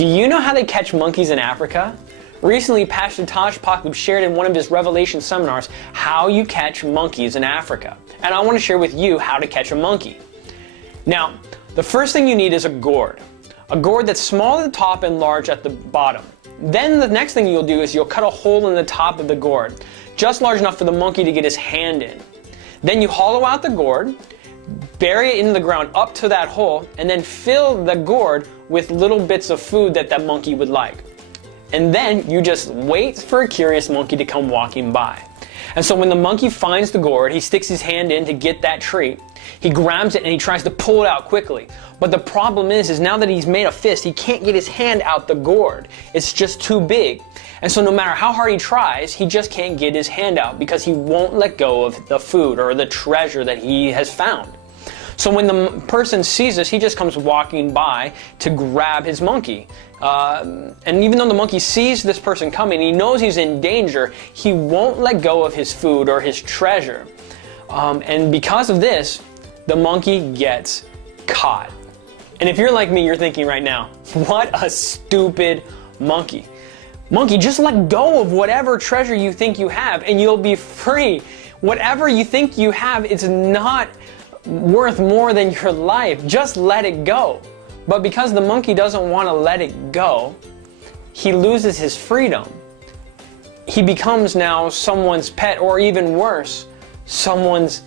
Do you know how they catch monkeys in Africa? Recently, Pastor Taj Paklub shared in one of his Revelation seminars how you catch monkeys in Africa. And I want to share with you how to catch a monkey. Now, the first thing you need is a gourd. A gourd that's small at the top and large at the bottom. Then the next thing you'll do is you'll cut a hole in the top of the gourd, just large enough for the monkey to get his hand in. Then you hollow out the gourd, bury it in the ground up to that hole, and then fill the gourd with little bits of food that that monkey would like. And then you just wait for a curious monkey to come walking by. And so when the monkey finds the gourd, he sticks his hand in to get that treat. He grabs it and he tries to pull it out quickly. But the problem is now that he's made a fist, he can't get his hand out the gourd. It's just too big. And so no matter how hard he tries, he just can't get his hand out because he won't let go of the food or the treasure that he has found. So when the person sees this, he just comes walking by to grab his monkey. And even though the monkey sees this person coming, he knows he's in danger, he won't let go of his food or his treasure. And because of this, the monkey gets caught. And if you're like me, you're thinking right now, what a stupid monkey. Monkey, just let go of whatever treasure you think you have and you'll be free. Whatever you think you have, it's not worth more than your life. Just let it go. But because the monkey doesn't want to let it go, he loses his freedom. He becomes now someone's pet, or even worse, someone's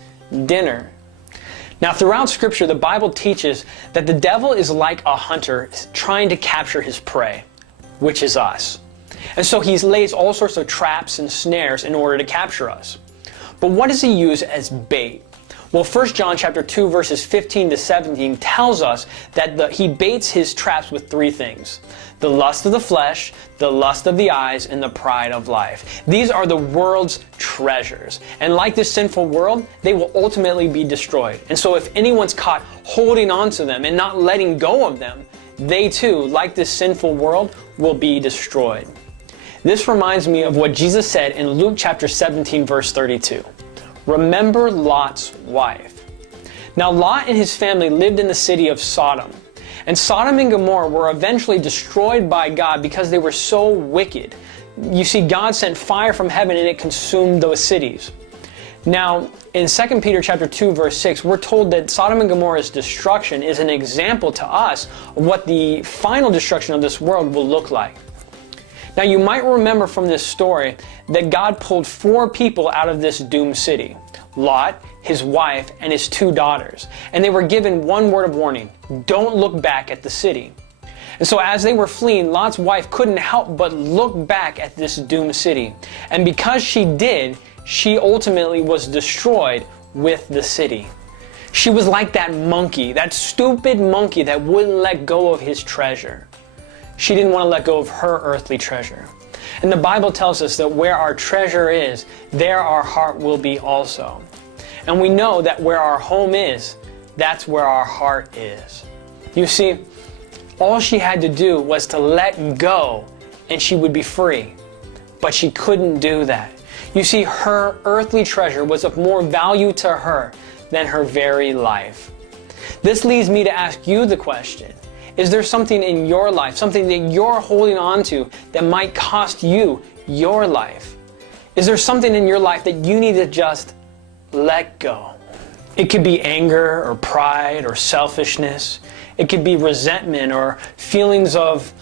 dinner. Now, throughout Scripture, the Bible teaches that the devil is like a hunter trying to capture his prey, which is us. And so he lays all sorts of traps and snares in order to capture us. But what does he use as bait? Well, 1 John chapter 2 verses 15 to 17 tells us that he baits his traps with three things: the lust of the flesh, the lust of the eyes, and the pride of life. These are the world's treasures. And like this sinful world, they will ultimately be destroyed. And so if anyone's caught holding on to them and not letting go of them, they too, like this sinful world, will be destroyed. This reminds me of what Jesus said in Luke chapter 17 verse 32. Remember Lot's wife. Now Lot and his family lived in the city of Sodom. And Sodom and Gomorrah were eventually destroyed by God because they were so wicked. You see, God sent fire from heaven and it consumed those cities. Now, in 2 Peter chapter 2 verse 6, we're told that Sodom and Gomorrah's destruction is an example to us of what the final destruction of this world will look like. Now, you might remember from this story that God pulled 4 people out of this doomed city: Lot, his wife, and his 2 daughters. And they were given one word of warning: don't look back at the city. And so as they were fleeing, Lot's wife couldn't help but look back at this doomed city. And because she did, she ultimately was destroyed with the city. She was like that monkey, that stupid monkey that wouldn't let go of his treasure. She didn't want to let go of her earthly treasure. And the Bible tells us that where our treasure is, there our heart will be also. And we know that where our home is, that's where our heart is. You see, all she had to do was to let go and she would be free. But she couldn't do that. You see, her earthly treasure was of more value to her than her very life. This leads me to ask you the question: is there something in your life, something that you're holding on to that might cost you your life? Is there something in your life that you need to just let go? It could be anger or pride or selfishness. It could be resentment or feelings of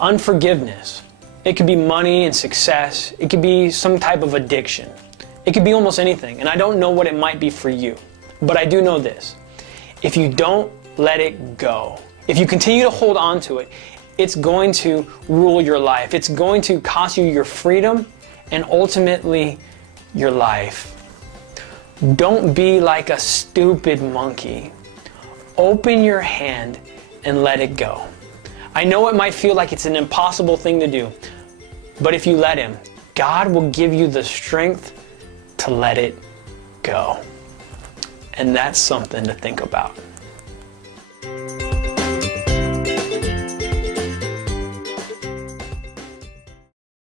unforgiveness. It could be money and success. It could be some type of addiction. It could be almost anything, and I don't know what it might be for you. But I do know this: if you don't let it go, if you continue to hold on to it, it's going to rule your life. It's going to cost you your freedom and ultimately your life. Don't be like a stupid monkey. Open your hand and let it go. I know it might feel like it's an impossible thing to do, but if you let Him, God will give you the strength to let it go. And that's something to think about.